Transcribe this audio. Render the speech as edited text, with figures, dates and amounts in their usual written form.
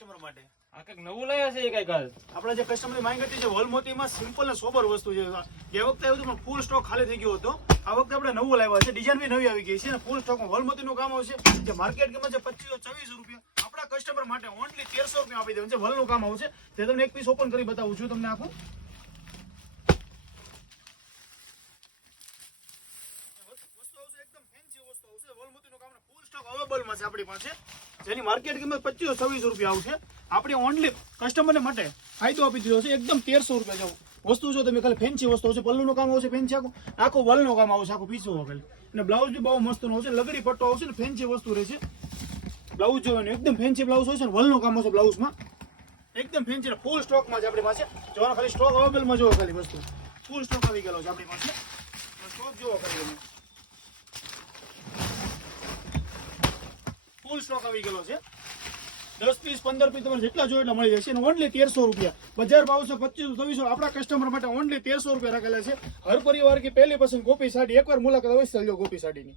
Customer માટે આ કઈક નવું લાયા છે કઈક હાલ આપણે જે કસ્ટમરની માંગ હતી છે વલમોતીમાં સિમ્પલ ને સોબર વસ્તુ છે. એ વખતે આવ્યું હતું પણ ફૂલ સ્ટોક ખાલી થઈ ગયો હતો. આ વખતે આપણે નવું લાવ્યા છે, ડિઝાઇન બી નવી આવી ગઈ છે અને ફૂલ સ્ટોકમાં વલમોતીનું કામ આવશે. જે માર્કેટ કિંમત છે 25-24 રૂપિયા, આપણા કસ્ટમર માટે ઓનલી 1300 રૂપિયા આપી દેવાનું છે. વલનું કામ આવશે. તે તમને એક પીસ ઓપન કરી બતાવું છું તમને આખું. આપણી પાસે જેની માર્કેટ કિંમત 25-26 રૂપિયા આવશે. આપણે ઓનલી કસ્ટમરને માટે ફાયદો આપી દીધો છે એકદમ 1300 રૂપિયા જેવું વસ્તુ જો તમે ખાલી ફેન્સી વસ્તુ આવશે. પલ્લુનું કામ આવશે ફેન્સી, આખું વલનું કામ આવશે, આખું પીછું ખાલી. અને બ્લાઉઝ બી બહુ મસ્ત નો આવશે, લગડી પટ્ટો આવશે ને ફેન્સી વસ્તુ રહેશે. બ્લાઉઝ જોવાનું એકદમ ફેન્સી બ્લાઉઝ હશે ને વલનું કામ આવશે બ્લાઉઝમાં એકદમ ફેન્સી. ફૂલ સ્ટોકમાં છે આપણી પાસે. જોવાનો ખાલી સ્ટોક અવેલેબલમાં જોવો ખાલી વસ્તુ ફૂલ સ્ટોક આવી ગયેલો છે આપણી પાસે. સ્ટોક જોવો ખાલી તમે ફૂલ સ્ટોક આવી ગયેલો છે. 10 પીસ 15 પીસ તમારે જેટલા જોઈએ એટલા મળી જશે. અને ઓનલી 1300 રૂપિયા. બજાર ભાવ છે 2500-2600. આપણા કસ્ટમર માટે ઓનલી 1300 રૂપિયા રાખેલા છે. હર પરિવાર की पहली पसंद गोपी साड़ी. एक बार मुलाकात अवश्य लो गोपी साड़ी ની.